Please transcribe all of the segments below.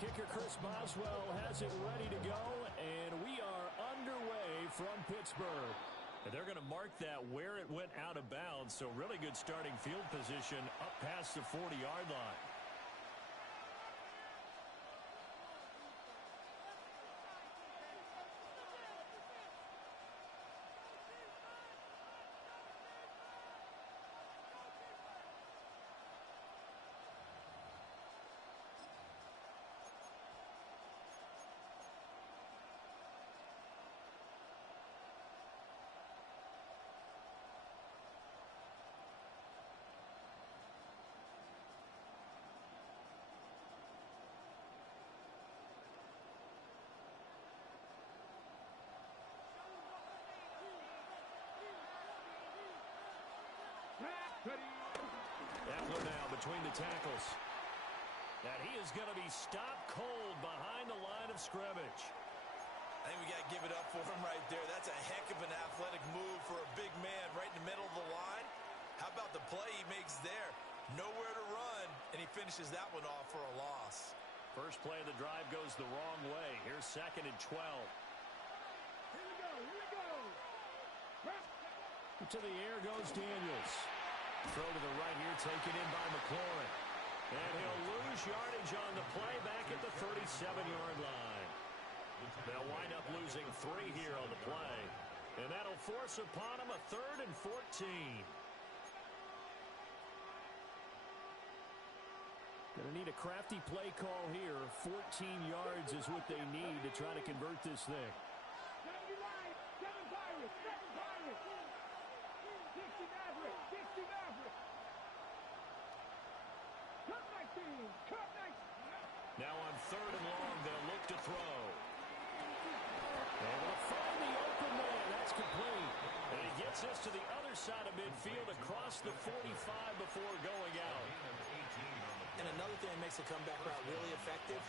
Kicker Chris Boswell has it ready to go, and we are underway from Pittsburgh. And they're going to mark that where it went out of bounds, so really good starting field position up past the 40-yard line. Eckler now between the tackles. And he is going to be stopped cold behind the line of scrimmage. I think we got to give it up for him right there. That's a heck of an athletic move for a big man right in the middle of the line. How about the play he makes there? Nowhere to run, and he finishes that one off for a loss. First play of the drive goes the wrong way. Here's 2nd and 12. Here we go, here we go. To the air goes Daniels. Throw to the right here, taken in by McLaurin. And he'll lose yardage on the play back at the 37-yard line. They'll wind up losing 3 here on the play. And that'll force upon them a 3rd and 14. Going to need a crafty play call here. 14 yards is what they need to try to convert this thing. 7 Pirates, 60 Mavericks, 60 Mavericks. Cut 19, cut 19. Now on 3rd and long, they'll look to throw. And they'll find the open man. That's complete. And he gets us to the other side of midfield across the 45 before going out. And another thing that makes a comeback route really effective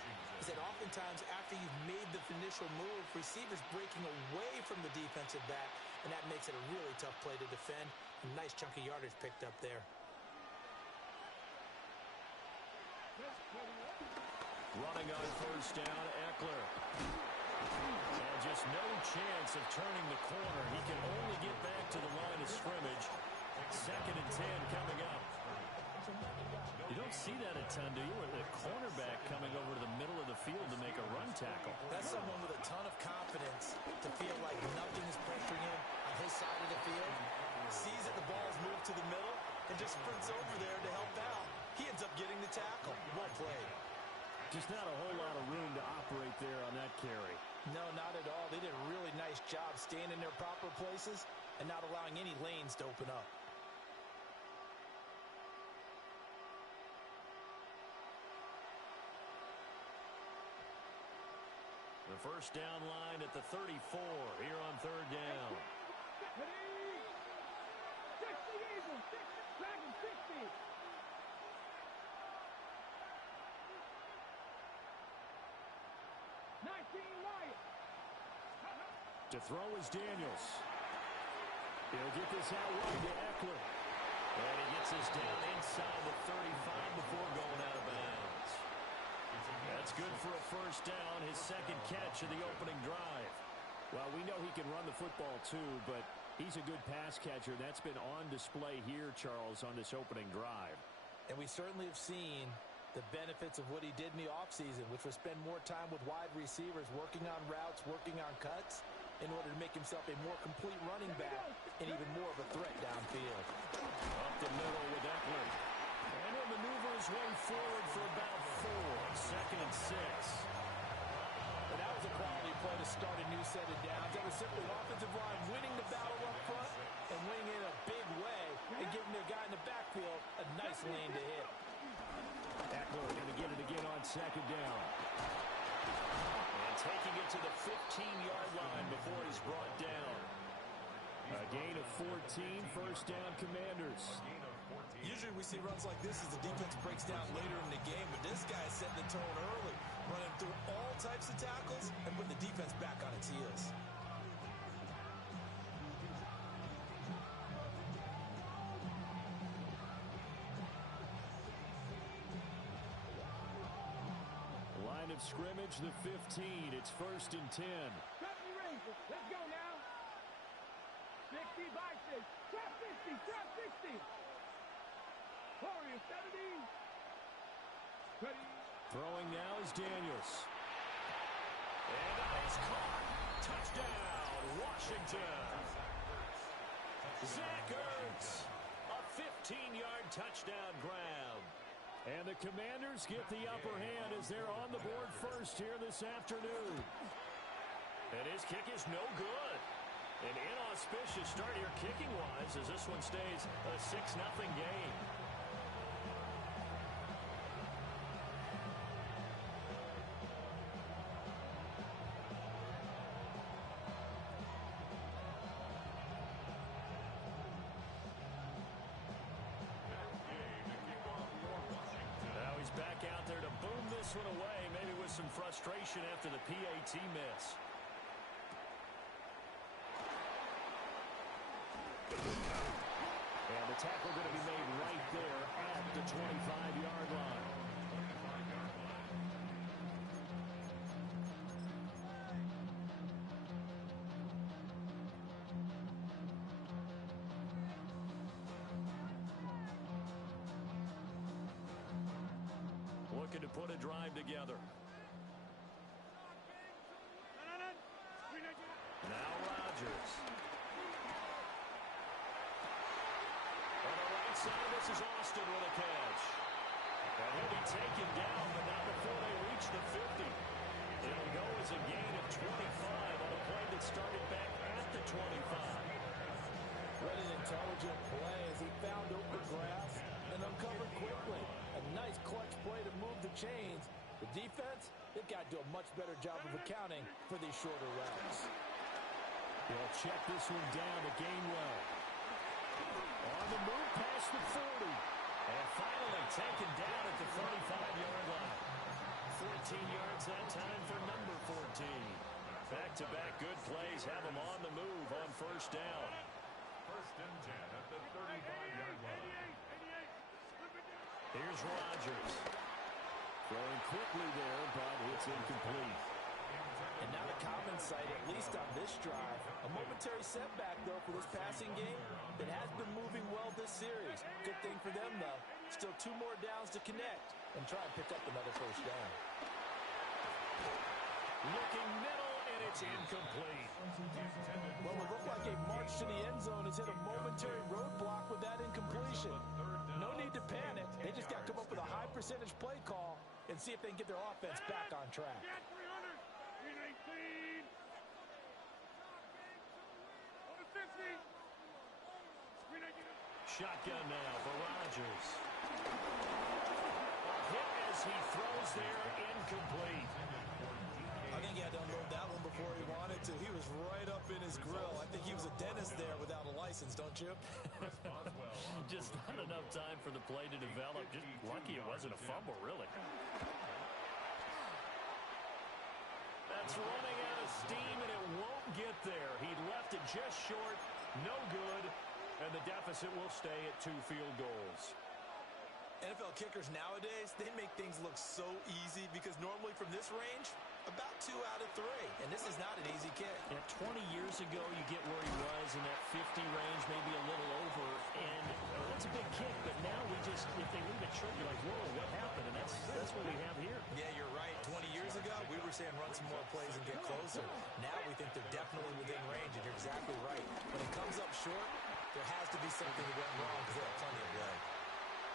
is that oftentimes after you've made the initial move, receivers breaking away from the defensive back, and that makes it a really tough play to defend. A nice chunk of yardage picked up there. Running on 1st down, Eckler. And just no chance of turning the corner. He can only get back to the line of scrimmage. 2nd and 10 coming up. You don't see that a ton, do you? With a cornerback coming over to the middle of the field to make a run tackle. That's someone with a ton of confidence to feel like nothing is pressuring him on his side of the field. Sees that the ball's moved to the middle and just sprints over there to help out. He ends up getting the tackle. Well played. Just not a whole lot of room to operate there on that carry. No, not at all. They did a really nice job staying in their proper places and not allowing any lanes to open up. The first down line at the 34 here on 3rd down. 60 Eagles, 60 Dragons, 60. To throw is Daniels. He'll get this out wide to Eckler. And he gets this down inside the 35 before going out of bounds. That's good for a 1st down, his 2nd catch of the opening drive. Well, we know he can run the football too, but he's a good pass catcher. That's been on display here, Charles, on this opening drive. And we certainly have seen the benefits of what he did in the offseason, which was spend more time with wide receivers, working on routes, working on cuts, in order to make himself a more complete running back and even more of a threat downfield. Up the middle with Eckler. And he'll maneuver his way forward for about 4. 2nd and 6. And that was a quality play to start a new set of downs. That was simply offensive line winning the battle up front and winning in a big way and giving their guy in the backfield a nice lane to hit. Eckler going to get it again on 2nd down. And taking it to the 15-yard line before he's brought down. A gain of 14, 1st down Commanders. Usually we see runs like this as the defense breaks down later in the game, but this guy is setting the tone early, running through all types of tackles and putting the defense back on its heels. Line of of scrimmage, the 15. It's 1st and 10. Company Rangers, let's go now. 60 boxes. Trap 50, trap 60. Warriors 70. Ready. Throwing now is Daniels. And that is caught. Touchdown, Washington. Zach Ertz, a 15-yard touchdown grab. And the Commanders get the upper hand as they're on the board first here this afternoon. And his kick is no good. An inauspicious start here kicking-wise as this one stays a 6-0 game. Back out there to boom this one away, maybe with some frustration after the PAT miss. And the tackle going to be made right there at the 25-yard line. Looking to put a drive together. Now Rodgers. On the right side, this is Austin with a catch. And he'll be taken down, but not before they reach the 50. It'll go as a gain of 25 on a play that started back at the 25. What an intelligent play as he found open grass and uncovered quickly. A nice clutch play to move the chains. The defense, they've got to do a much better job of accounting for these shorter routes. They'll check this one down to Gainwell. On the move past the 40. And finally taken down at the 45-yard line. 14 yards that time for number 14. Back-to-back good plays have him on the move on first down. 1st and 10 at the 35-yard line. Here's Rodgers. Throwing quickly there, but it's incomplete. And now the common sight, at least on this drive. A momentary setback, though, for this passing game that has been moving well this series. Good thing for them, though. Still 2 more downs to connect and try and pick up another first down. Looking middle, and it's incomplete. Well, it looked like a march to the end zone has hit a momentary roadblock with that incompletion. No need to panic. They just got to come up with a high percentage play call and see if they can get their offense back on track. Shotgun now for Rodgers. A hit as he throws there, incomplete. I think he had to unload that one before he wanted to. He was right up in his grill. I think he was a dentist there without a license, don't you? Just not enough time for the play to develop. Just lucky it wasn't a fumble, really. That's running out of steam, and it won't get there. He left it just short, no good, and the deficit will stay at 2 field goals. NFL kickers nowadays, they make things look so easy because normally from this range, about 2 out of 3. And this is not an easy kick. Yeah, 20 years ago, you get where he was in that 50 range, maybe a little over. And that's a big kick, but now we just, if they leave it short, you're like, whoa, what happened? And that's what we have here. Yeah, you're right. 20 years ago, we were saying run some more plays and get closer. Now we think they're definitely within range, and you're exactly right. When it comes up short, there has to be something that went wrong because they have plenty of leg.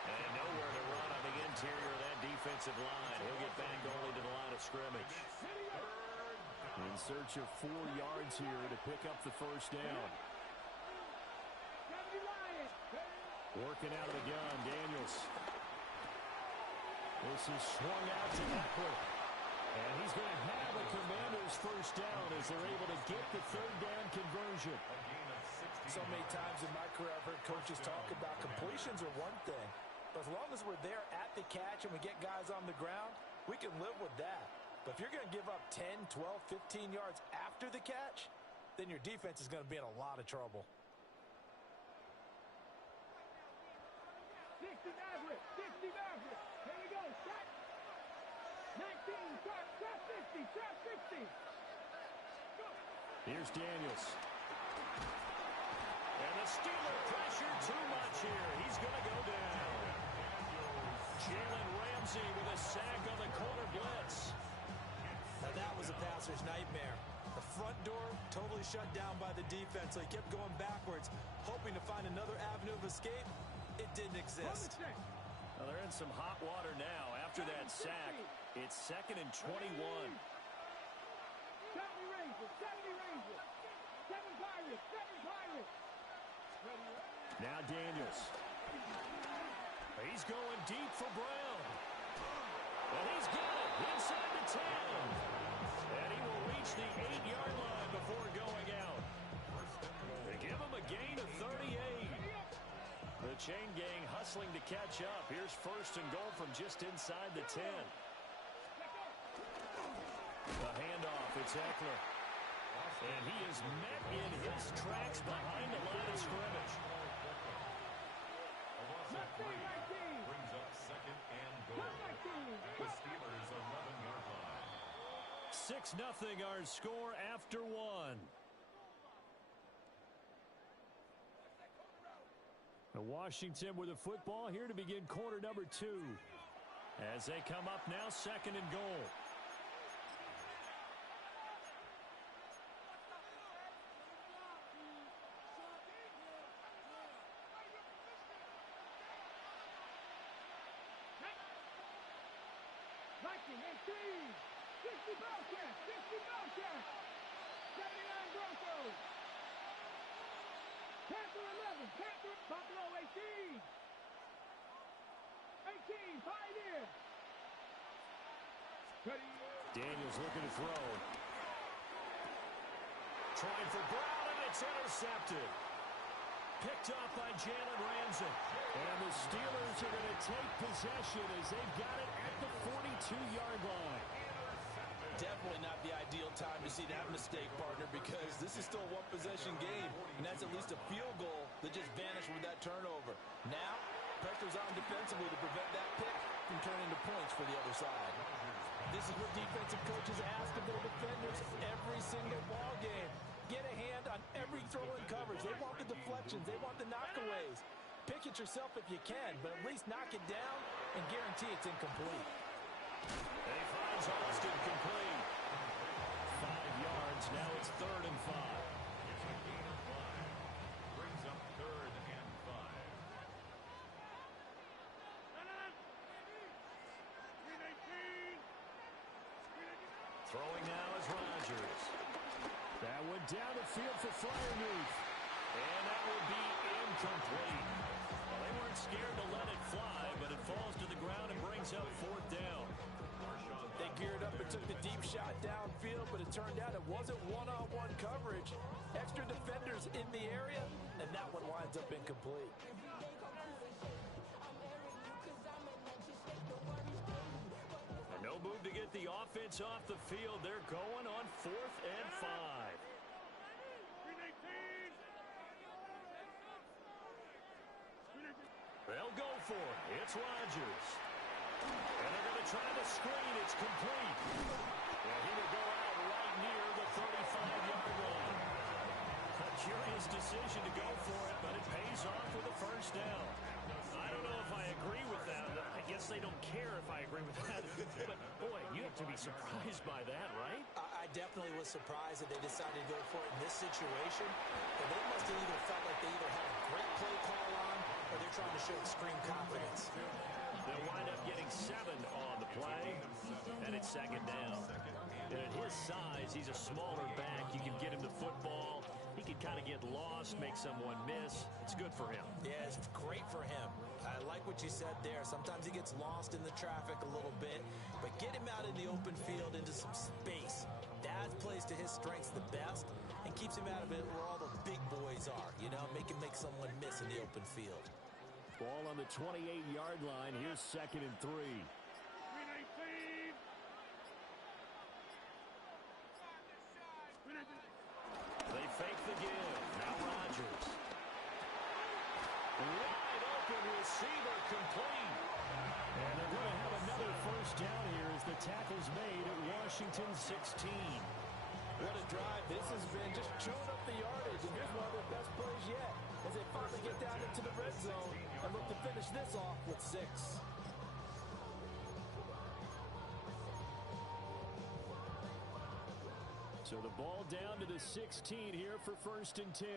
And nowhere to run on the interior of that defensive line. He'll get back only to the line of scrimmage. In search of 4 yards here to pick up the first down. Working out of the gun, Daniels. This is swung out to Eckler. And he's going to have a Commanders first down as they're able to get the 3rd down conversion. So many times in my career, I've heard coaches talk about completions are one thing. But as long as we're there at the catch and we get guys on the ground, we can live with that. But if you're going to give up 10, 12, 15 yards after the catch, then your defense is going to be in a lot of trouble. 60 Maverick, 60 Maverick. Here we go, shot. 19, start. Trap 60. Here's Daniels. And the Steeler pressure too much here. He's going to go down. Jalen Ramsey with a sack on the corner blitz. Now that was a passer's nightmare. The front door totally shut down by the defense, so he kept going backwards, hoping to find another avenue of escape. It didn't exist. Well, they're in some hot water now after that sack. It's 2nd and 21. 70 Rangers, 70 Rangers. 7 Pirates, 7 Pirates. Now Daniels. He's going deep for Brown. And he's got it inside the 10. And he will reach the 8-yard line before going out. They give him a gain of 38. The chain gang hustling to catch up. Here's 1st and goal from just inside the 10. The handoff, it's Eckler. And he is met in his tracks behind the line of scrimmage. A loss of 3 brings up 2nd and goal at the Steelers' 11-yard line. 6-0 our score after 1. Washington with the football here to begin quarter number 2. As they come up now, 2nd and goal. Viking 18. 60 Bellcats, 60 Bellcats. 79 Broncos. Panther 11, Panther, Buffalo 18. 18, Pioneer. Ready. Daniels looking to throw. Trying for Brown, and it's intercepted. Picked up by Jalen Ramsey. And the Steelers are going to take possession as they've got it at the 42-yard line. Definitely not the ideal time to see that mistake, partner, because this is still a one-possession game, and that's at least a field goal that just vanished with that turnover. Now, pressure's on defensively to prevent that pick from turning into points for the other side. This is what defensive coaches ask of their defenders every single ball game. Get a hand on every throw in coverage. They want the deflections. They want the knockaways. Pick it yourself if you can, but at least knock it down and guarantee it's incomplete. He finds Austin complete. 5 yards. Now it's 3rd and 5. It's a gain of 5. Brings up 3rd and 5. Throwing now is Rodgers. That went down the field for Freiermuth. And that will be incomplete. Well, they weren't scared to let it fly, but it falls to the ground and brings up 4th down. They geared up and took the deep shot downfield, but it turned out it wasn't one-on-one coverage. Extra defenders in the area, and that one winds up incomplete. No move to get the offense off the field. They're going on 4th and 5. They'll go for it. It's Rodgers. And they're going to try the screen. It's complete. Well, he will go out right near the 35-yard line. A curious decision to go for it, but it pays off with a 1st down. I don't know if I agree with that. I guess they don't care if I agree with that. But, boy, you have to be surprised by that, right? I definitely was surprised that they decided to go for it in this situation. But they must have either felt like they either had a great play call on or they're trying to show extreme confidence. They'll wind up getting 7 on the play, and it's 2nd down. And at his size, he's a smaller back. You can get him the football. He can kind of get lost, make someone miss. It's good for him. Yeah, it's great for him. I like what you said there. Sometimes he gets lost in the traffic a little bit, but get him out in the open field into some space. That plays to his strengths the best and keeps him out of it where all the big boys are, you know, make someone miss in the open field. Ball on the 28-yard line. Here's 2nd and 3. They fake the give. Now Rodgers. Wide open receiver complete. And they're going to have another 1st down here as the tackle's made at Washington. Washington 16. What a drive this has been, just chewing up the yardage, and here's one of their best plays yet as they finally get down into the red zone and look to finish this off with 6. So the ball down to the 16 here for 1st and 10.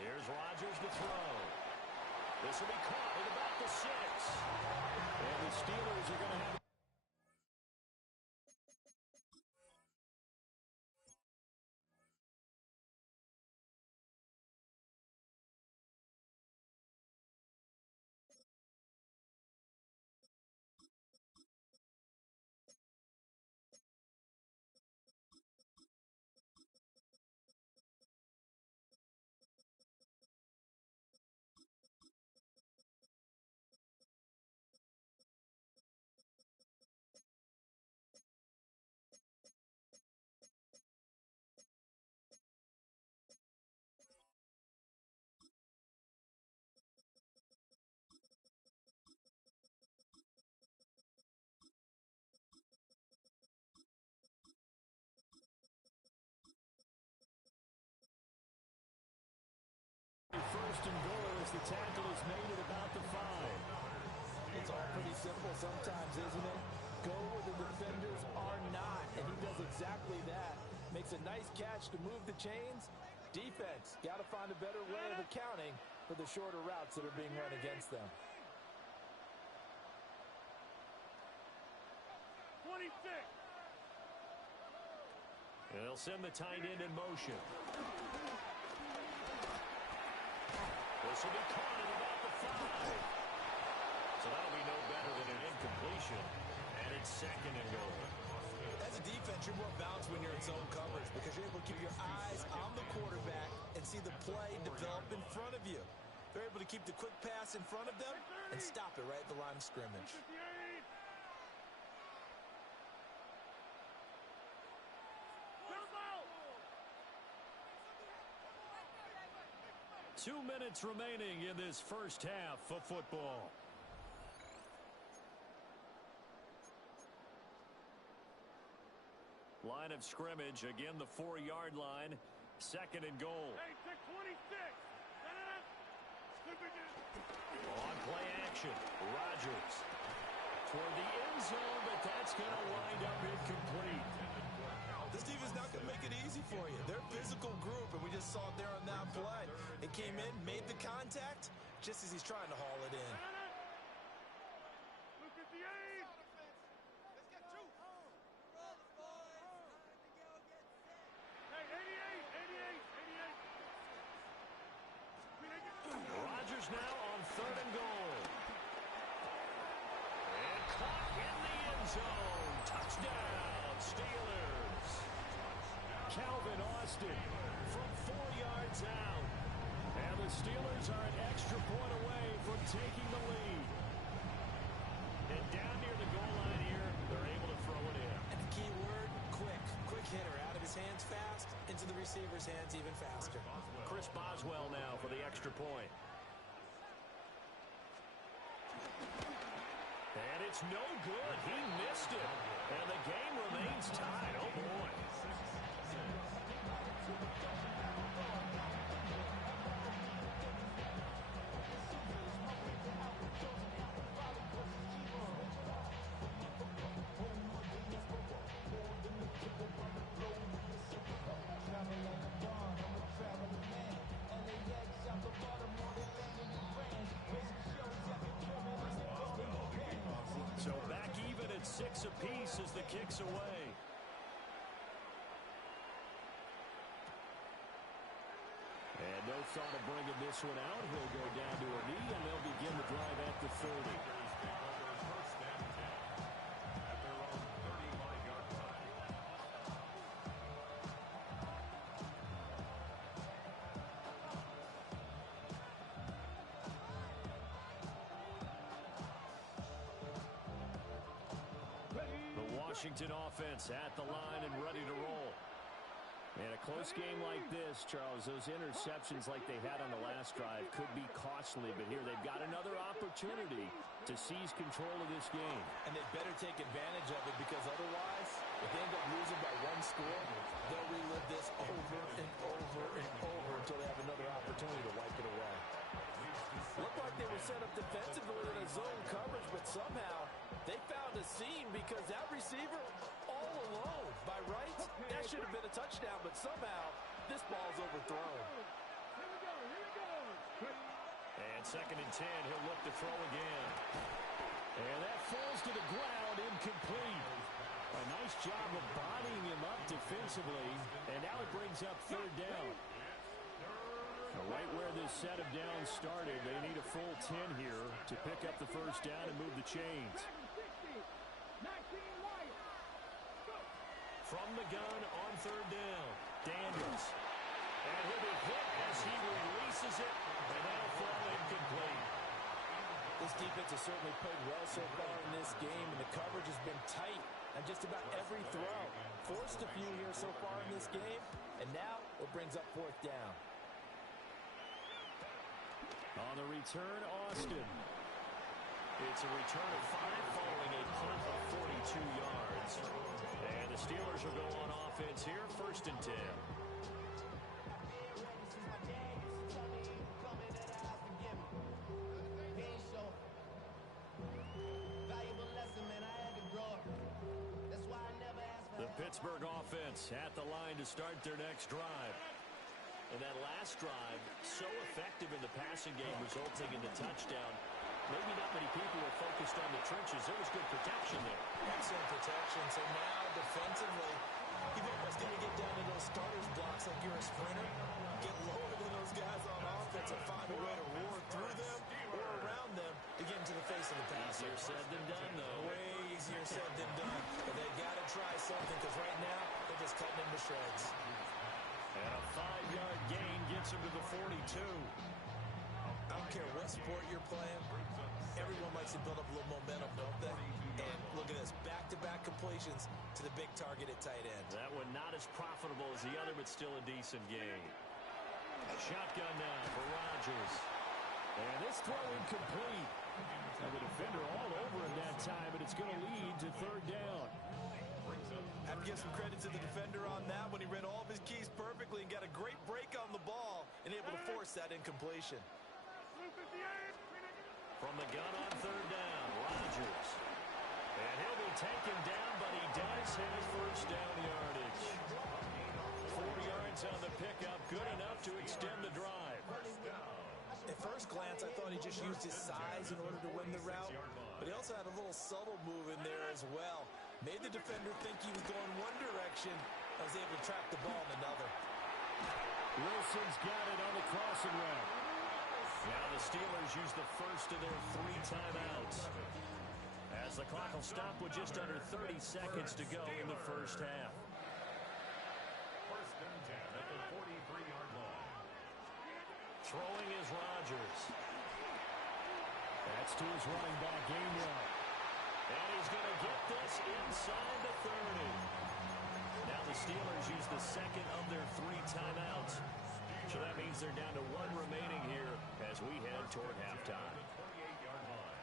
Here's Rodgers to throw. This will be caught at about the 6. And the Steelers are going to have... First and goal as the tackle is made at about the 5. It's all pretty simple sometimes, isn't it? Go where the defenders are not, and he does exactly that. Makes a nice catch to move the chains. Defense, got to find a better way of accounting for the shorter routes that are being run against them. 26. They'll send the tight end in motion. This will be caught at about the 5. So that'll be no better than an incompletion. And it's 2nd and goal. As a defense, you're more balanced when you're in zone coverage because you're able to keep your eyes on the quarterback and see the play develop in front of you. They're able to keep the quick pass in front of them and stop it right at the line of scrimmage. 2 minutes remaining in this first half of football. Line of scrimmage, again the 4-yard line. 2nd and goal. Hey, 26. On play action, Rodgers toward the end zone, but that's going to wind up incomplete. This defense not going to make it easy for you. They're a physical group, and we just saw it there on that play. It came in, made the contact, just as he's trying to haul it in. Look at the 8. Hey, 88. Rodgers now on 3rd and goal. And caught in the end zone. Touchdown, Steelers. Calvin Austin from 4 yards out. And the Steelers are an extra point away from taking the lead. And down near the goal line here, they're able to throw it in. And the key word, quick. Quick hitter, out of his hands fast, into the receiver's hands even faster. Chris Boswell now for the extra point. And it's no good. He missed it. And the game remains tied. Oh, boy. So back even at 6 apiece as the kick's away. And no thought of bringing this one out. He'll go down to a knee, and they'll begin the drive at the 30. The Washington offense at the line and ready to roll. In a close game like this, Charles, those interceptions like they had on the last drive could be costly, but here they've got another opportunity to seize control of this game. And they better take advantage of it, because otherwise, if they end up losing by one score, they'll relive this over and over and over until they have another opportunity to wipe it away. Looked like they were set up defensively in a zone coverage, but somehow they found a seam because that receiver all alone. By rights, that should have been a touchdown, but somehow this ball's overthrown. Here we go. And 2nd and 10, he'll look to throw again. And that falls to the ground, incomplete. A nice job of bodying him up defensively, and now it brings up 3rd down. Right where this set of downs started, they need a full 10 here to pick up the 1st down and move the chains. From the gun on 3rd down, Daniels. And he'll be hit as he releases it, and that'll fall incomplete. This defense has certainly played well so far in this game, and the coverage has been tight on just about every throw. Forced a few here so far in this game, and now it brings up 4th down. On the return, Austin. It's a return of 5 following a punt of 42 yards. And the Steelers will go on offense here, 1st and 10. The Pittsburgh offense at the line to start their next drive. And that last drive, so effective in the passing game, resulting in the touchdown. Maybe not many people were focused on the trenches. There was good protection there. Excellent protection. So now, defensively, you've almost got to get down to those starters blocks like you're a sprinter. Get lower than those guys on offense and find a way to roar through them or around them to get into the face of the pass. Easier said than done, though. Way easier said than done. But they got to try something, because right now, they're just cutting into shreds. And a 5-yard gain gets him to the 42. I don't care what sport you're playing. Everyone likes to build up a little momentum, don't they? And look at this, back-to-back completions to the big target at tight end. That one not as profitable as the other, but still a decent game. Shotgun now for Rodgers. And this throw incomplete. And the defender all over him that time, but it's going to lead to 3rd down. Have to give some credit to the defender on that when he read all of his keys perfectly and got a great break on the ball and able to force that incompletion. From the gun on 3rd down, Rodgers. And he'll be taken down, but he does have 1st down yardage. 4 yards on the pickup, good enough to extend the drive. At first glance, I thought he just used his size in order to win the route, but he also had a little subtle move in there as well. Made the defender think he was going one direction. I was able to track the ball in another. Wilson's got it on the crossing route. Now the Steelers use the first of their 3 timeouts, as the clock will stop with just under 30 seconds to go in the 1st half. 1st and 10 at the 43-yard line. Throwing is Rodgers. That's to his running back, Gainwell. And he's going to get this inside the 30. Now the Steelers use the 2nd of their 3 timeouts. So that means they're down to 1 remaining here as we head toward halftime. 28-yard line.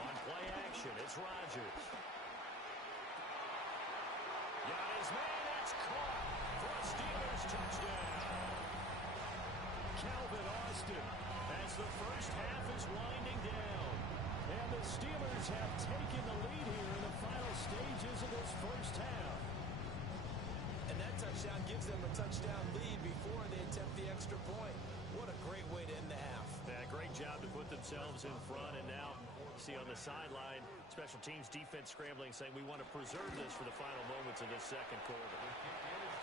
On play action, it's Rodgers. Got his man, it's caught for a Steelers touchdown. Calvin Austin, as the 1st half is winding down. And the Steelers have taken the lead here in the final stages of this 1st half. And that touchdown gives them a touchdown lead before they attempt the extra point. What a great way to end the half. Yeah, great job to put themselves in front, and now see on the sideline, special teams defense scrambling, saying we want to preserve this for the final moments of this 2nd quarter.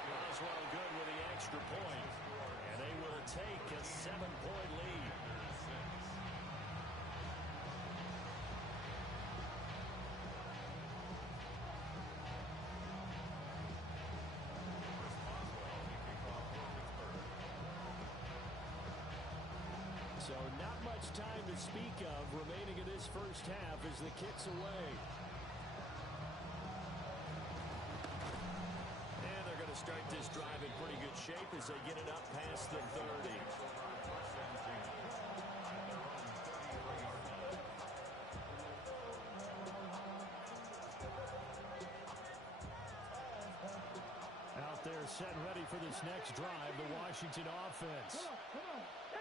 Roswell good with the extra point, and they will take a 7-point lead. So not much time to speak of remaining in this 1st half as the kick's away. start this drive in pretty good shape as they get it up past the 30. Out there set and ready for this next drive, the Washington offense.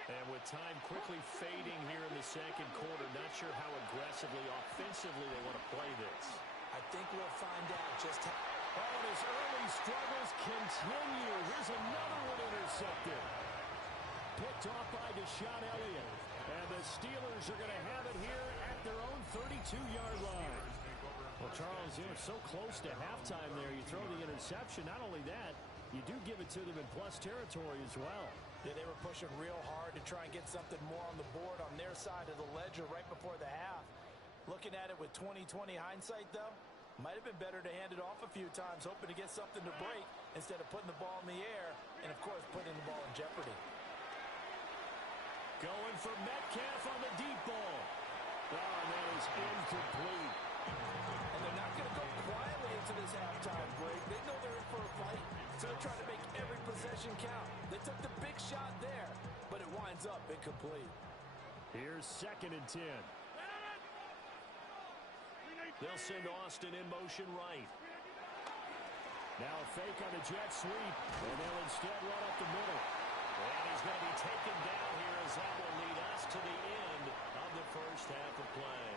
And with time quickly fading here in the second quarter, not sure how aggressively, offensively they want to play this. I think we'll find out just how. Oh, and his early struggles continue. Here's another one intercepted. Picked off by Deshaun Elliott. And the Steelers are going to have it here at their own 32-yard line. Well, Charles, they were so close to halftime there. You throw the interception. Not only that, you do give it to them in plus territory as well. Yeah, they were pushing real hard to try and get something more on the board on their side of the ledger right before the half. Looking at it with 20/20 hindsight, though, might have been better to hand it off a few times, hoping to get something to break instead of putting the ball in the air and, of course, putting the ball in jeopardy. Going for Metcalf on the deep ball. Oh, and that is incomplete. And they're not going to go quietly into this halftime break. They know they're in for a fight, so they're trying to make every possession count. They took the big shot there, but it winds up incomplete. Here's 2nd and 10. They'll send Austin in motion right. Now a fake on the jet sweep, and they'll instead run up the middle. And he's going to be taken down here as that will lead us to the end of the first half of play.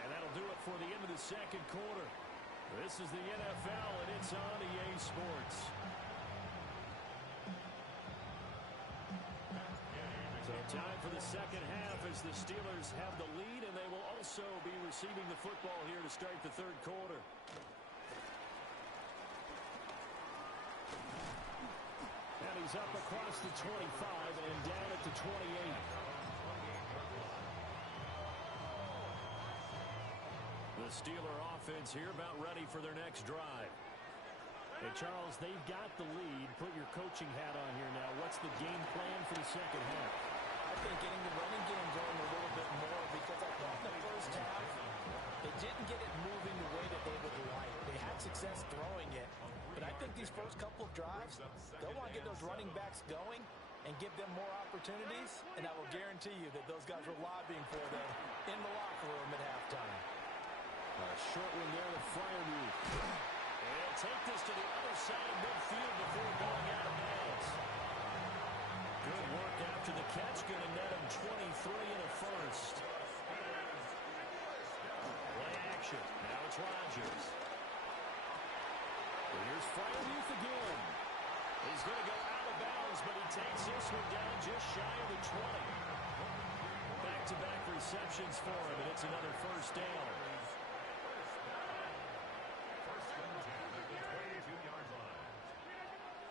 And that'll do it for the end of the second quarter. This is the NFL, and it's on EA Sports. So time for the second half as the Steelers have the lead, and they will also be receiving the football here to start the third quarter. And he's up across the 25 and down at the 28. The Steeler offense here about ready for their next drive. Hey, Charles, they've got the lead. Put your coaching hat on here now. What's the game plan for the second half? I think getting the running game going a little bit more, because I thought in the first half they didn't get it moving the way that they would like. They had success throwing it, but I think these first couple of drives, they'll want to get those running backs going and give them more opportunities, and I will guarantee you that those guys were lobbying for them in the locker room at halftime. A short one there to Freiermuth. And take this to the other side of midfield before going out of bounds. Good work after the catch. Going to net him 23 and a first. Play action. Now it's Rodgers. Here's Freiermuth again. He's going to go out of bounds, but he takes this one down just shy of the 20. Back-to-back receptions for him, and it's another first down.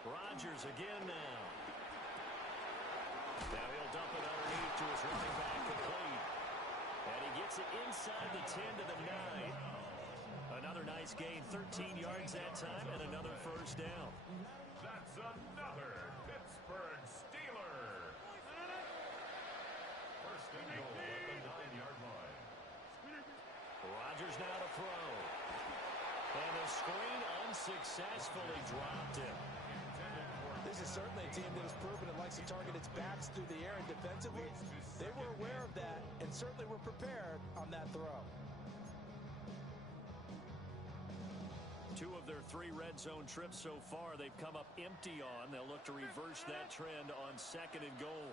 Rodgers again now. Now he'll dump it underneath to his running back, complete. And he gets it inside the 10 to the 9. Another nice gain, 13 yards that time, and another first down. That's another Pittsburgh Steeler. First and goal at the 9-yard line. Rodgers now to throw. And the screen unsuccessfully dropped him. This is certainly a team that has proven it likes to target its backs through the air and defensively. They were aware of that and certainly were prepared on that throw. 2 of their 3 red zone trips so far they've come up empty on. They'll look to reverse that trend on 2nd and goal.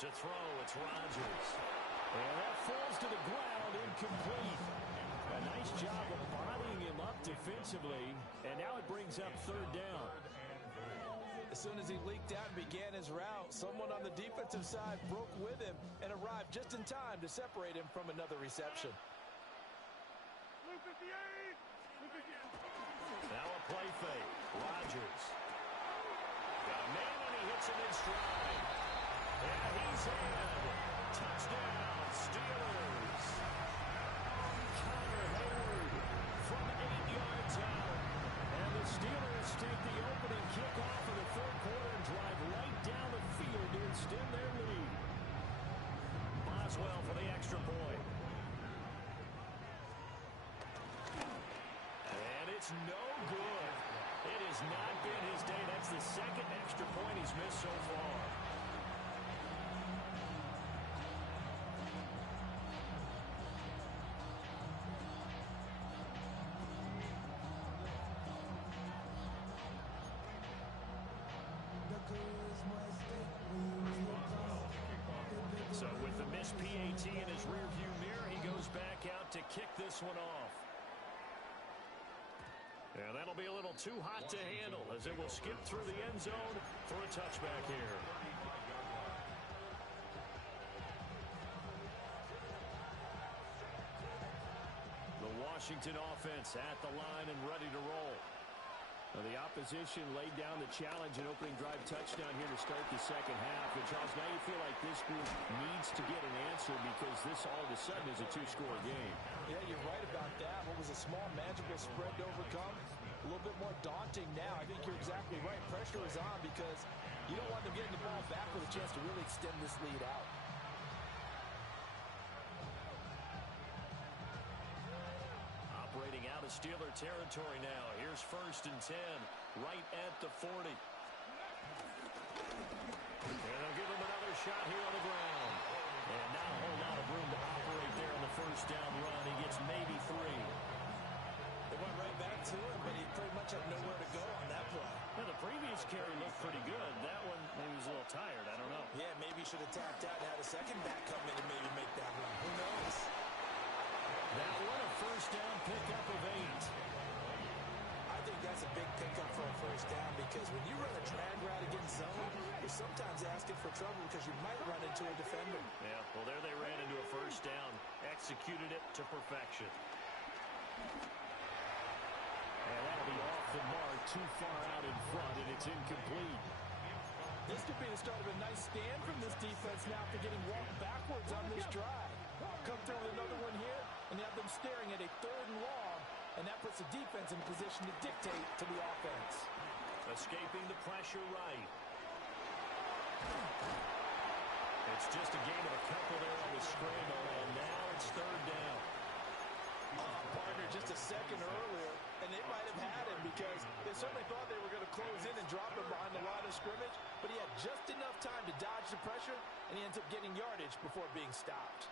To throw, it's Rodgers. And that falls to the ground, incomplete. A nice job of bodying him up defensively, and now it brings up 3rd down. As soon as he leaked out and began his route, someone on the defensive side broke with him and arrived just in time to separate him from another reception. Now a play fake. Rodgers. Got a man, and he hits him in stride. And he's in. Touchdown, Steelers. Connor Hayward from 8 yards out. And the Steelers take the opening kickoff of the third quarter and drive right down the field to extend their lead. It's no good. It has not been his day. That's the second extra point he's missed so far. So with the missed PAT in his rearview mirror, he goes back out to kick this one off. And that'll be a little too hot to handle as it will skip through the end zone for a touchback here. The Washington offense at the line and ready to roll. Now the opposition laid down the challenge and opening drive touchdown here to start the second half. And Charles, now you feel like this group needs to get an answer because this all of a sudden is a two-score game. Yeah, you're right about that. What was a small, manageable spread to overcome, a little bit more daunting now. I think you're exactly right. Pressure is on because you don't want them getting the ball back with a chance to really extend this lead out. Operating out of Steeler territory now. Here's 1st and 10, right at the 40. And they'll give him another shot here on the ground. And not a whole lot of room to operate there on the first down run. He gets maybe 3. They went right back to him, but he pretty much had nowhere to go on that play. Now, the previous carry looked pretty good. That one, maybe was a little tired. I don't know. Yeah, maybe he should have tapped out and had a second back come in and maybe make that run. Who knows? That one, a first down pickup of 8. I think that's a big pickup for a first down because when you run a drag route against zone, you're sometimes asking for trouble because you might run into a defender. Yeah, well, there they ran into a first down. Executed it to perfection. And that'll be off the mark, too far out in front, and it's incomplete. This could be the start of a nice stand from this defense now after getting walked backwards on this drive. Come through with another one here, and you have them staring at a 3rd and long, and that puts the defense in a position to dictate to the offense. Escaping the pressure right. It's just a gain of a couple there on the scramble, and now it's 3rd down. Partner just a second earlier, and they might have had him because they certainly thought they were going to close in and drop him behind the line of scrimmage, but he had just enough time to dodge the pressure, and he ends up getting yardage before being stopped.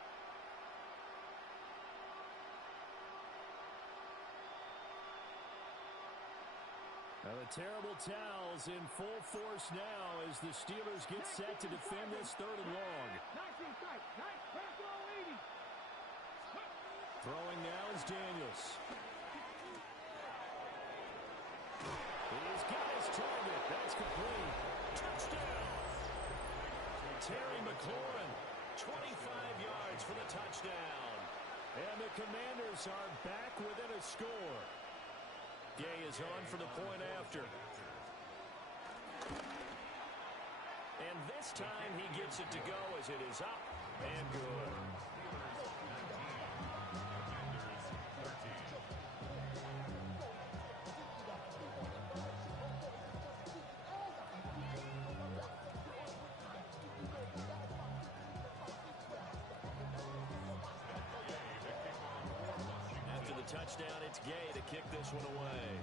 Now the terrible towels in full force now as the Steelers get set to defend this 3rd and long. Throwing now is Daniels. He's got his target. That's complete. Touchdown. Terry McLaurin, 25 yards for the touchdown. And the Commanders are back within a score. Gay is on for the point after. And this time he gets it to go as it is up and good. After the touchdown, it's Gay to kick this one away.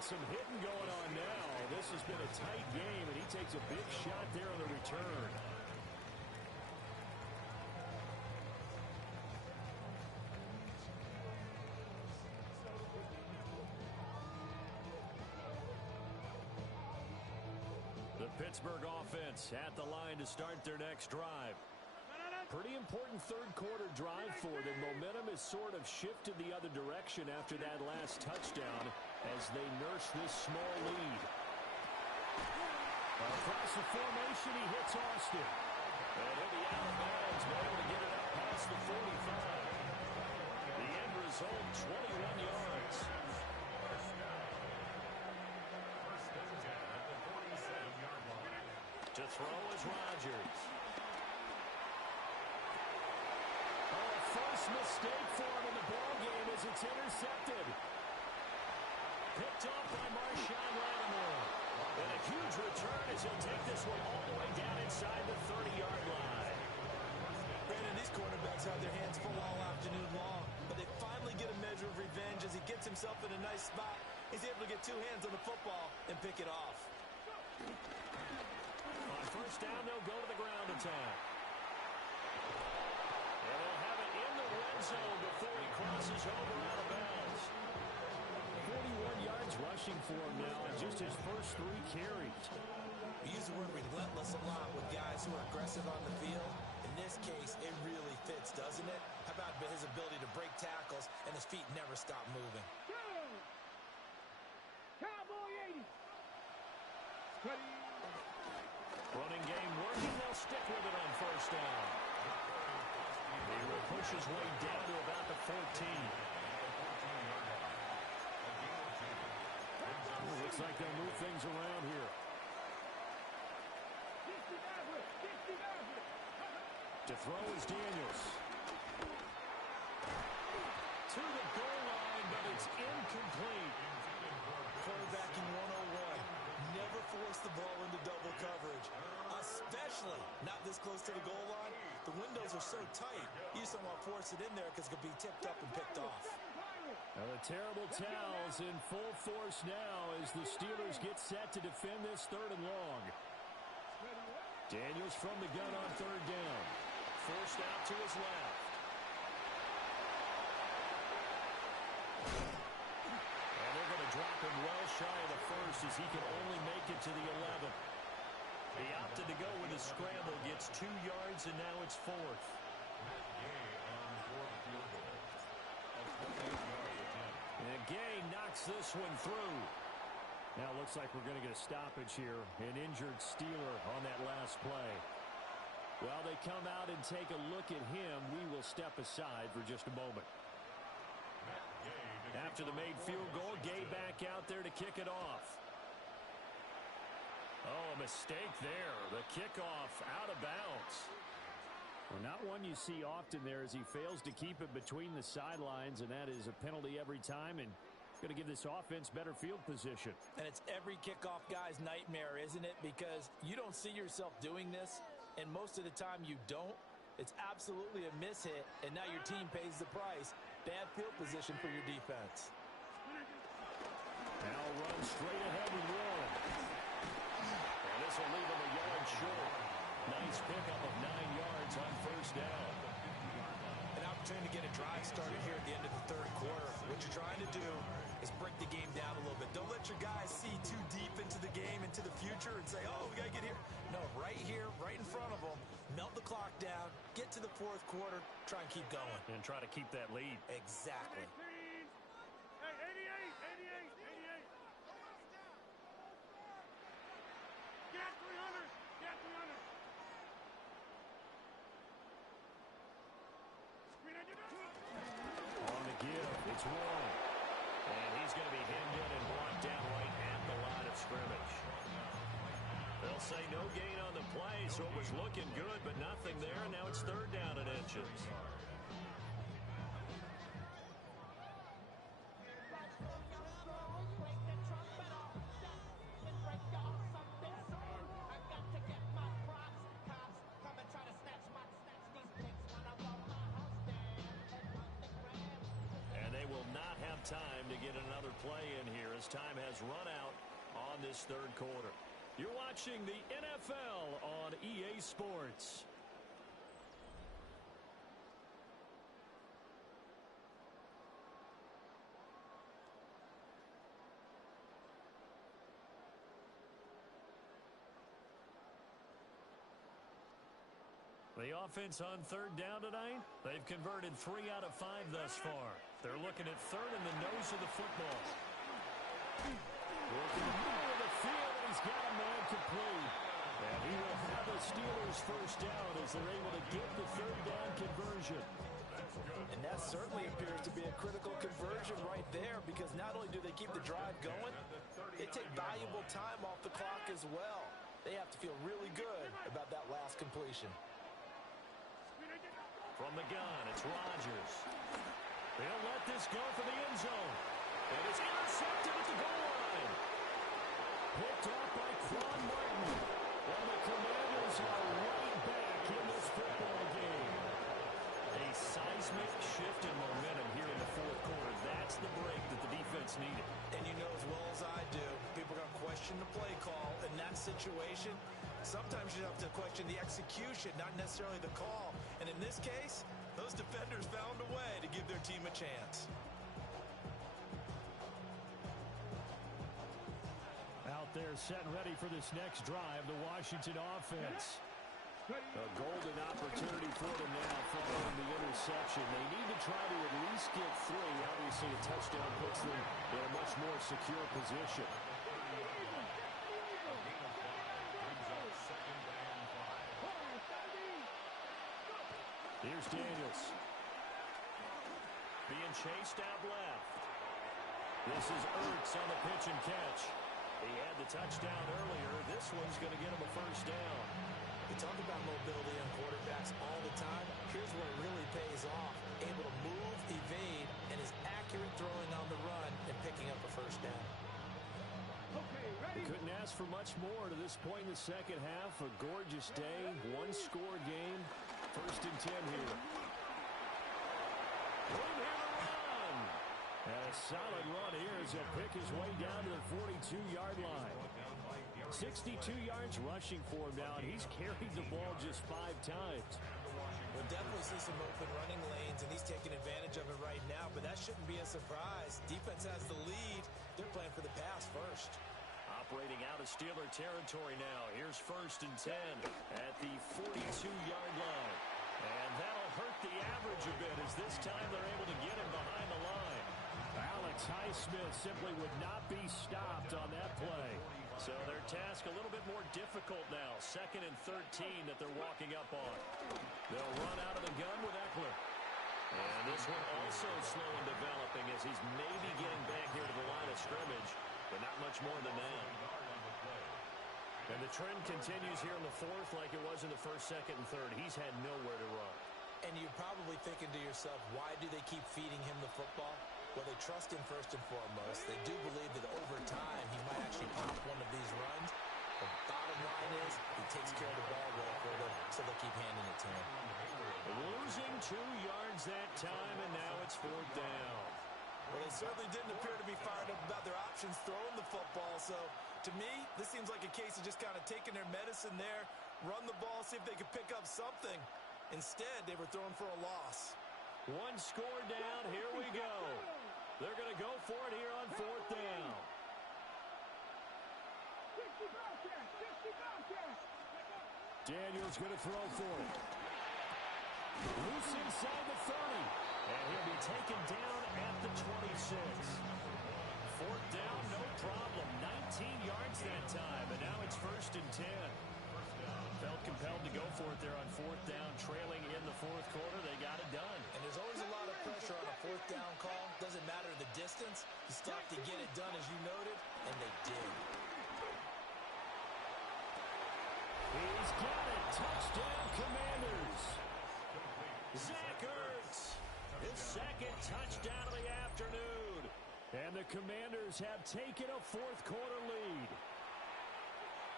Some hitting going on now. This has been a tight game, and he takes a big shot there on the return. The Pittsburgh offense at the line to start their next drive. Pretty important 3rd quarter drive for them. Momentum has sort of shifted the other direction after that last touchdown as they nurse this small lead. Across the formation, he hits Austin. And he'll be out of bounds, but able to get it up past the 45. The end result, 21 yards. To throw is Rodgers. First mistake for him in the ballgame as it's intercepted. Picked off by Marshawn Lattimore. And a huge return as he'll take this one all the way down inside the 30-yard line. Brandon, these quarterbacks have their hands full all afternoon long, but they finally get a measure of revenge as he gets himself in a nice spot. He's able to get two hands on the football and pick it off. On first down, they'll go to the ground attack. And they'll have it in the red zone before he crosses over out of bounds. 41 yards rushing for him now in just his first 3 carries. We use the word relentless a lot with guys who are aggressive on the field. In this case, it really fits, doesn't it? How about his ability to break tackles and his feet never stop moving? Cowboy 80. Running game working. They'll stick with it on first down. He will push his way down to about the 14. Looks like they'll move things around here. To throw is Daniels. To the goal line, but it's incomplete. Quarterbacking 101. Never force the ball into double coverage, especially not this close to the goal line. The windows are so tight, you just don't want to force it in there because it could be tipped up and picked off. Now the terrible towels in full force now as the Steelers get set to defend this 3rd and long. Daniels from the gun on 3rd down. Forced out to his left. And they're going to drop him well shy of the first as he can only make it to the 11. He opted to go with a scramble, gets 2 yards, and now it's 4th. And Gay knocks this one through. Now it looks like we're going to get a stoppage here. An injured Steeler on that last play. While they come out and take a look at him, we will step aside for just a moment. After the made field goal, Gay back out there to kick it off. Oh, a mistake there. The kickoff out of bounds. Well, not one you see often there as he fails to keep it between the sidelines, and that is a penalty every time, and going to give this offense better field position. And it's every kickoff guy's nightmare, isn't it? Because you don't see yourself doing this, and most of the time you don't. It's absolutely a mishit, and now your team pays the price. Bad field position for your defense. Now run straight ahead with Warren. And this will leave him a yard short. Nice pickup of 9 yards on first down. An opportunity to get a drive started here at the end of the 3rd quarter. What you're trying to do is break the game down a little bit. Don't let your guys see too deep into the game, into the future, and say, oh, we got to get here. No, right here, right in front of them. Melt the clock down, get to the 4th quarter, try and keep going. And try to keep that lead. Exactly. Hey, 88. Get 300. On the give, it's Warren. And he's going to be hemmed in and brought down right at the line of scrimmage. They'll say no gain on the play, so it was looking good, but nothing there, and now it's 3rd down and inches. And they will not have time to get another play in here as time has run out on this 3rd quarter. You're watching the NFL on EA Sports. The offense on 3rd down tonight, they've converted 3 out of 5 thus far. They're looking at 3rd in the nose of the football. Working the middle of the field, and he's got a man complete. And he will have the Steelers first down as they're able to get the 3rd down conversion. And that certainly appears to be a critical conversion right there, because not only do they keep the drive going, they take valuable time off the clock as well. They have to feel really good about that last completion. From the gun, it's Rodgers. They'll let this go for the end zone. And it's intercepted at the goal line. Picked off by Quan Martin. And the Commanders are right back in this football game. A seismic shift in momentum here in the fourth quarter. That's the break that the defense needed. And you know as well as I do, people are going to question the play call in that situation. Sometimes you have to question the execution, not necessarily the call. And in this case, those defenders found a way to give their team a chance. Out there set and ready for this next drive, the Washington offense. A golden opportunity for them now following the interception. They need to try to at least get 3. Obviously, a touchdown puts them in a much more secure position. Here's Daniels. Being chased out left. This is Ertz on the pitch and catch. He had the touchdown earlier. This one's going to get him a first down. We talk about mobility on quarterbacks all the time. Here's where it really pays off. Able to move, evade, and is accurate throwing on the run and picking up a first down. Couldn't ask for much more to this point in the second half. A gorgeous day, one-score game. First and 10 here. Room here to run. And a solid run here as he'll pick his way down to the 42-yard line. 62 yards rushing for him now, and he's carried the ball just 5 times. We'll definitely see some open running lanes, and he's taking advantage of it right now, but that shouldn't be a surprise. Defense has the lead. They're playing for the pass first. Operating out of Steeler territory now. Here's first and 10 at the 42-yard line. And that'll hurt the average a bit as this time they're able to get him behind the line. Alex Highsmith simply would not be stopped on that play. So their task a little bit more difficult now. Second and 13 that they're walking up on. They'll run out of the gun with Eckler. And this one also slow in developing as he's maybe getting back here to the line of scrimmage, but not much more than that. And the trend continues here in the fourth like it was in the first, second, and third. He's had nowhere to run. And you're probably thinking to yourself, why do they keep feeding him the football? Well, they trust him first and foremost. They do believe that over time he might actually pop one of these runs. The bottom line is he takes care of the ball well for them, so they'll keep handing it to him. Losing 2 yards that time, and now it's fourth down. Well, they certainly didn't appear to be fired up about their options throwing the football. So, to me, this seems like a case of just kind of taking their medicine there, run the ball, see if they could pick up something. Instead, they were throwing for a loss. One score down. Here we go. They're going to go for it here on fourth down. Daniels going to throw for it. Loose inside the 30. And he'll be taken down at the 26. Fourth down, no problem. 19 yards that time. And now it's first and 10. Felt compelled to go for it there on fourth down, trailing in the fourth quarter. They got it done. And there's always a lot of pressure on a fourth down call. Doesn't matter the distance. You still have to get it done, as you noted, and they did. He's got it. Touchdown, Commanders. Zach Ertz, his second touchdown of the afternoon. And the Commanders have taken a fourth quarter lead.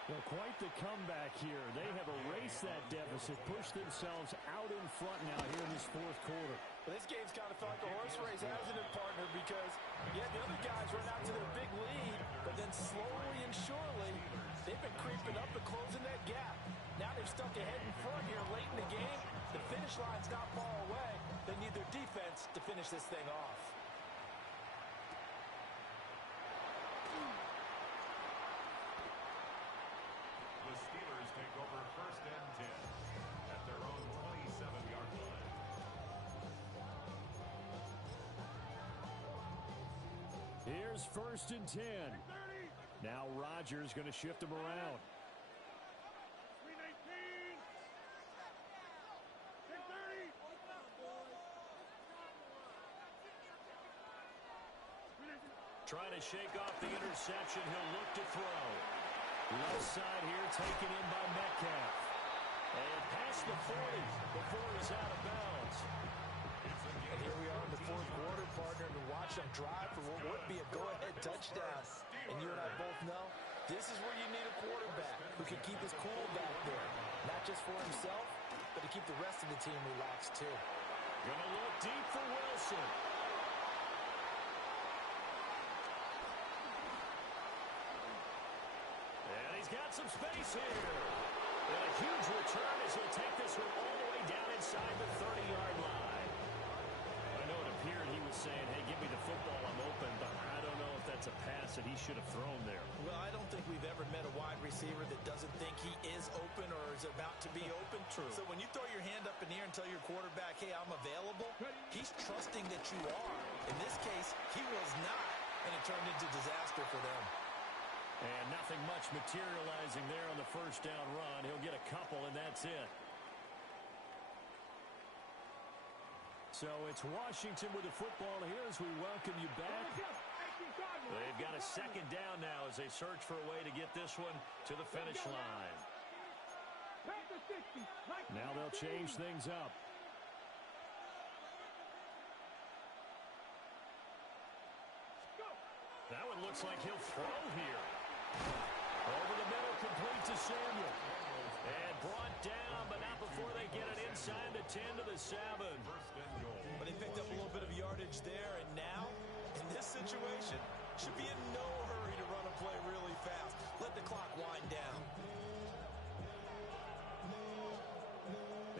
Well, quite the comeback here. They have erased that deficit, pushed themselves out in front now here in this fourth quarter. Well, this game's kind of felt like a horse race, hasn't it, partner? Because, yeah, the other guys run out to their big lead, but then slowly and surely, they've been creeping up and closing that gap. Now they're stuck ahead in front here late in the game. The finish line's not far away. They need their defense to finish this thing off. The Steelers take over first and 10 at their own 27-yard line. Here's first and 10. Now Rodgers going to shift him around. Trying to shake off the interception. He'll look to throw. Left side here taken in by Metcalf. And past the 40 before he's out of bounds. And here we are in the fourth quarter, partner, and watch them drive for what would be a go-ahead touchdown. And you and I both know This is where you need a quarterback who can keep his cool back there. Not just for himself, but to keep the rest of the team relaxed too. Gonna look deep for Wilson. And he's got some space here. And a huge return as he'll take this one all the way down inside the 30-yard line. I know it appeared he was saying, hey, give me the football, I'm open, but I don't know if that's a pass that he should have thrown there. Well, I don't think we've ever met a wide receiver that doesn't think he is open or is about to be open. True. So when you throw your hand up in the air and tell your quarterback, hey, I'm available, he's trusting that you are. In this case, he was not, and it turned into disaster for them. And nothing much materializing there on the first down run. He'll get a couple, and that's it. So it's Washington with the football here as we welcome you back. They've got a second down now as they search for a way to get this one to the finish line. Now they'll change things up. That one looks like he'll throw here. Over the middle, complete to Samuel. And brought down, but not before they get it inside the 10 to the 7. But they picked up a little bit of yardage there, and now, in this situation, should be in no hurry to run a play really fast. Let the clock wind down.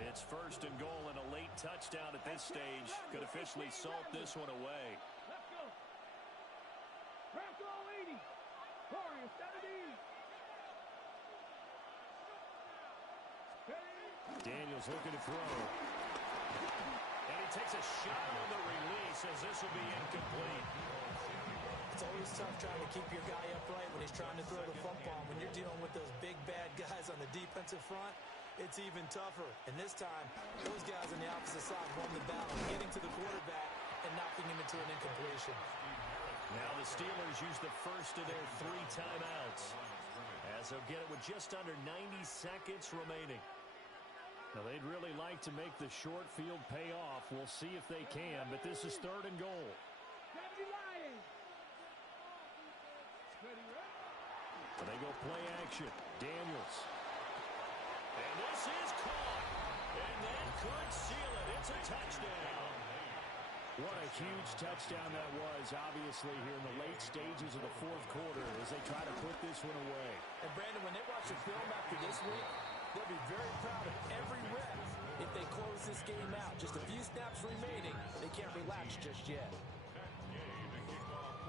It's first and goal, and a late touchdown at this stage could officially salt this one away. Let's go. Bronco 80. Warriors 70. Daniels looking to throw. And he takes a shot on the release as this will be incomplete. It's always tough trying to keep your guy upright when he's trying to throw the football. When you're dealing with those big, bad guys on the defensive front, it's even tougher. And this time, those guys on the opposite side won the battle, getting to the quarterback and knocking him into an incompletion. Now the Steelers use the first of their 3 timeouts as they'll get it with just under 90 seconds remaining. Now they'd really like to make the short field pay off. We'll see if they can, but this is third and goal. So they go play action. Daniels. And this is caught. And that could seal it. It's a touchdown. What a huge touchdown that was, obviously, here in the late stages of the fourth quarter as they try to put this one away. And, Brandon, when they watch the film after this week, they'll be very proud of every rep if they close this game out. Just a few snaps remaining. They can't relax just yet.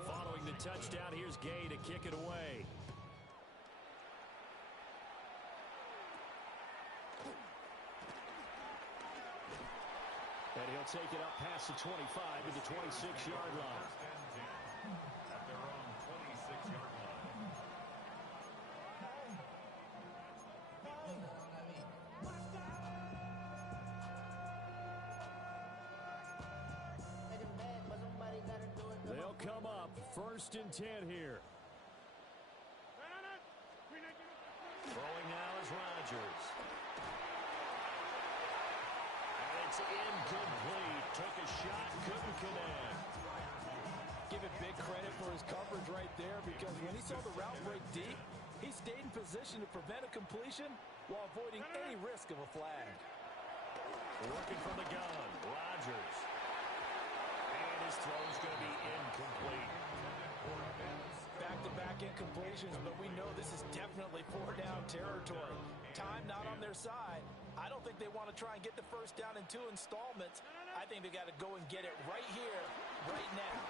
Following the touchdown, here's Gay to kick it away. And he'll take it up past the 25 to the 26-yard line. At their own 26-yard line. They'll come up first and 10 here. Throwing now is Rodgers. And it's incomplete. Took a shot, couldn't connect. Give it big credit for his coverage right there, because when he saw the route break deep, he stayed in position to prevent a completion while avoiding any risk of a flag. Working from the gun, Rodgers. And his throw's going to be incomplete. Back-to-back incompletions, but we know this is definitely 4-down territory. Time not on their side. I don't think they want to try and get the first down in 2 installments. I think they got to go and get it right here, right now.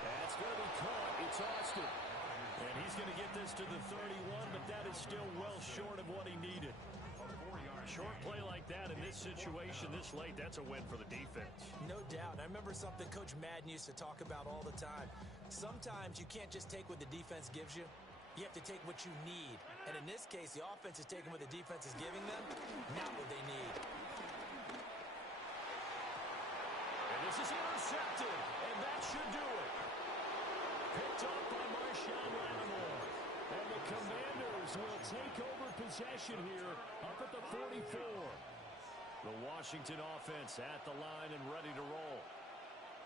That's going to be caught. It's Austin. And he's going to get this to the 31, but that is still well short of what he needed. Short play like that in this situation this late, that's a win for the defense. No doubt. I remember something Coach Madden used to talk about all the time. Sometimes you can't just take what the defense gives you. You have to take what you need. And in this case, the offense is taking what the defense is giving them, not what they need. And this is intercepted, and that should do it. Picked up by Marshawn Lattimore. And the Commanders will take over possession here up at the 44. The Washington offense at the line and ready to roll.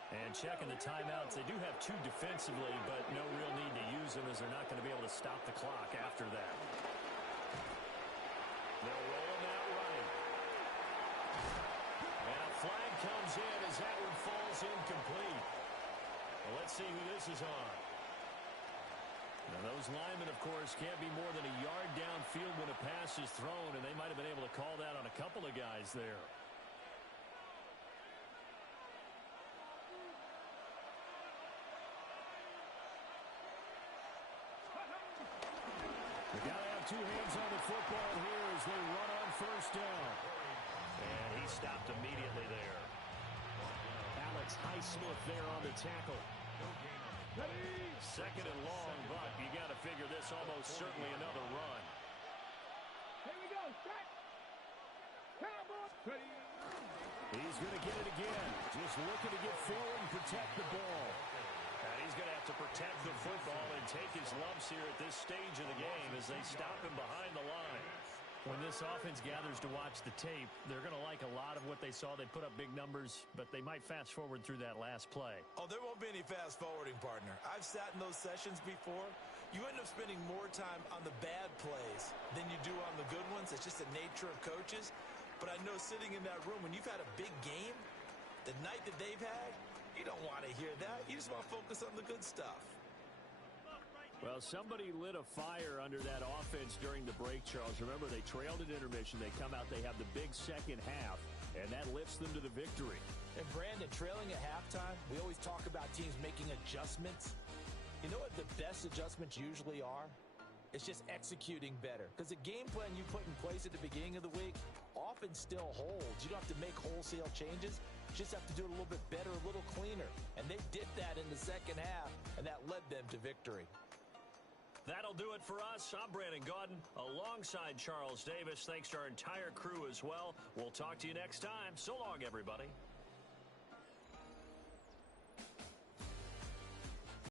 And checking the timeouts, they do have 2 defensively, but no real need to use them as they're not going to be able to stop the clock after that. They'll roll him out right. And a flag comes in as that one falls incomplete. Well, let's see who this is on. Now, those linemen, of course, can't be more than a yard downfield when a pass is thrown, and they might have been able to call that on a couple of guys there. They got to have 2 hands on the football here as they run on first down. And he stopped immediately there. Alex Highsmith there on the tackle. Second and long, but you got to figure this almost certainly another run. Here we go. Set. Cowboy. He's going to get it again. Just looking to get forward and protect the ball. And he's going to have to protect the football and take his lumps here at this stage of the game as they stop him behind the line. When this offense gathers to watch the tape, they're going to like a lot of what they saw. They put up big numbers, but they might fast forward through that last play. Oh, there won't be any fast forwarding, partner. I've sat in those sessions before. You end up spending more time on the bad plays than you do on the good ones. It's just the nature of coaches. But I know sitting in that room, when you've had a big game, the night that they've had, you don't want to hear that. You just want to focus on the good stuff. Well, somebody lit a fire under that offense during the break, Charles. Remember, they trailed at intermission. They come out, they have the big second half, and that lifts them to the victory. And Brandon, trailing at halftime, we always talk about teams making adjustments. You know what the best adjustments usually are? It's just executing better. Because the game plan you put in place at the beginning of the week often still holds. You don't have to make wholesale changes. You just have to do it a little bit better, a little cleaner. And they did that in the second half, and that led them to victory. That'll do it for us. I'm Brandon Gaudin alongside Charles Davis. Thanks to our entire crew as well. We'll talk to you next time. So long, everybody.